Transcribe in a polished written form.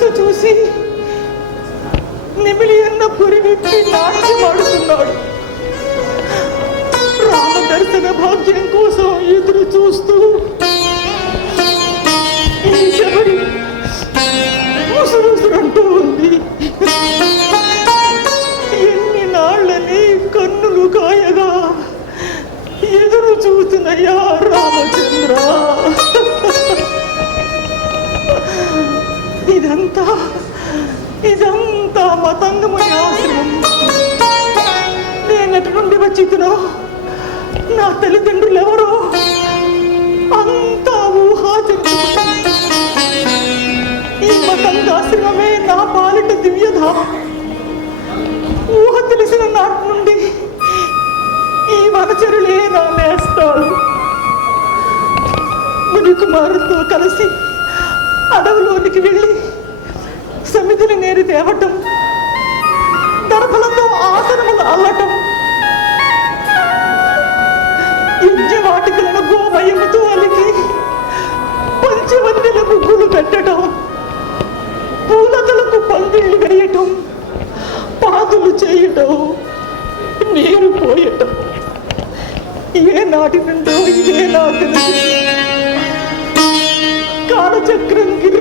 సొగసు చూసి నిమిలి అన్న పురివిప్పి నాట్యమాడుతున్నాడు. రామ దర్శన భాగ్యం కోసం ఎదురు చూస్తూ ఈ శబరి ముసురుసురంటూ ఉంది. ఎన్ని నాళ్ళని కన్నులు కాయగా ఎదురు చూసినయ్యా రామచంద్ర. ఇదంతా మతంగమయ ఆశ్రమం. నేనెటు నుండి వచ్చితునో, నా తల్లిదండ్రులు ఎవరో అంతా ఊహాజనం. ఈ మతంగాశ్రమమే నా పాలిట దివ్యధామం. ఊహ తెలిసిన నాటి నుండి ఈ వనచరులే నా నేస్తాడు. మునికుమారుతో కలిసి అడవిలోనికి వెళ్ళి సమితిని నేరి తేవటం, దర్భలతో ఆసనములు అల్లటం, యజ్ఞవాటికలను గోమయముతో అలికి పంచవన్నెల ముగ్గులు పెట్టడం, పూలతలకు పందిళ్ళు వేయటం, పాదులు చేయటం, నీరు పోయటం ఏ నాటి నుండో ఇదే నా తెలుసు. కాలచక్రం గిరి